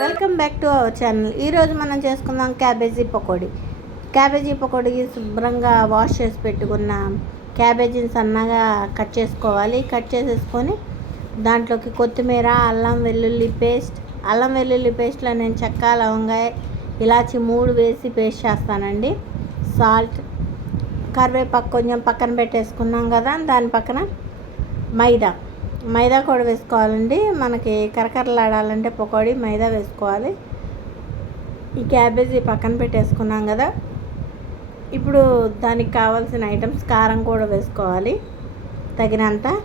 Welcome back to our channel ఈరోజు మనం చేసుకుందాం క్యాబేజీ పకోడీ. క్యాబేజీ పకోడీ శుభ్రంగా వాష్ చేసి పెట్టుకున్న క్యాబేజీని సన్నగా కట్ చేసుకోవాలి. కట్ చేసేసుకొని దాంట్లోకి కొత్తిమీర అల్లం వెల్లుల్లి పేస్ట్. అల్లం వెల్లుల్లి పేస్ట్లో నేను చెక్క లవంగా ఇలాచి మూడు వేసి పేస్ట్ చేస్తానండి. సాల్ట్ కరివేపాకు కొంచెం పక్కన పెట్టేసుకున్నాం కదా దాని పక్కన మైదా. మైదా కూడా వేసుకోవాలండి. మనకి కరకరలాడాలంటే పకోడీ మైదా వేసుకోవాలి. ఈ క్యాబేజీ పక్కన పెట్టేసుకున్నాం కదా. ఇప్పుడు దానికి కావాల్సిన ఐటమ్స్ కారం కూడా వేసుకోవాలి. తగినంత.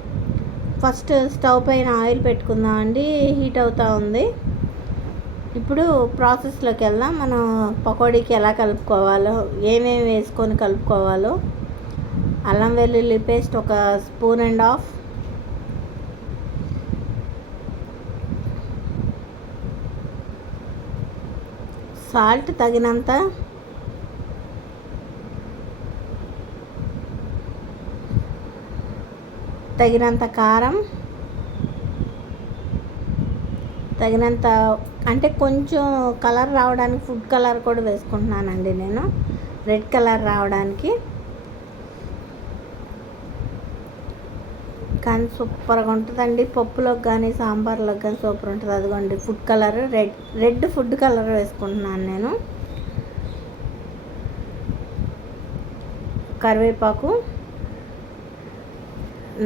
ఫస్ట్ స్టవ్ పైన ఆయిల్ పెట్టుకుందామండి. హీట్ అవుతూ ఉంది. ఇప్పుడు ప్రాసెస్లోకి వెళ్దాం. మనం పకోడీకి ఎలా కలుపుకోవాలో ఏమేమి వేసుకొని కలుపుకోవాలో. అల్లం వెల్లుల్లి పేస్ట్ ఒక స్పూన్ అండ్ హాఫ్. సాల్ట్ తగినంత తగినంత కారం తగినంత అంటే కొంచెం కలర్ రావడానికి ఫుడ్ కలర్ కూడా వేసుకుంటున్నానండి నేను. రెడ్ కలర్ రావడానికి కానీ సూపర్గా ఉంటుందండి. పప్పులోకి కానీ సాంబార్లోకి కానీ సూపర్ ఉంటుంది. అదిగోండి food colour red red food colour వేసుకుంటున్నాను నేను. కరివేపాకు.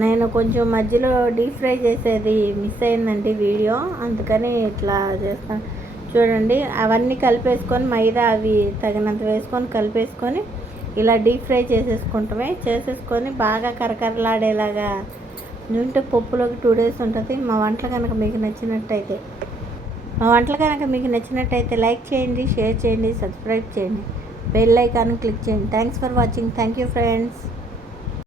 నేను కొంచెం మధ్యలో డీప్ ఫ్రై చేసేది మిస్ అయిందండి వీడియో. అందుకని ఇట్లా చేస్తాను. చూడండి అవన్నీ కలిపేసుకొని మైదా అవి తగినంత వేసుకొని కలిపేసుకొని ఇలా డీప్ ఫ్రై చేసేసుకుంటామే. చేసేసుకొని బాగా కరకరలాడేలాగా ఎందుకంటే పప్పులోకి టూ డేస్ ఉంటుంది. మా వంటలు కనుక మీకు నచ్చినట్టయితే మా వంటలు కనుక మీకు నచ్చినట్టయితే లైక్ చేయండి షేర్ చేయండి సబ్స్క్రైబ్ చేయండి. బెల్ ఐకాన్ క్లిక్ చేయండి. Thanks for watching thank you friends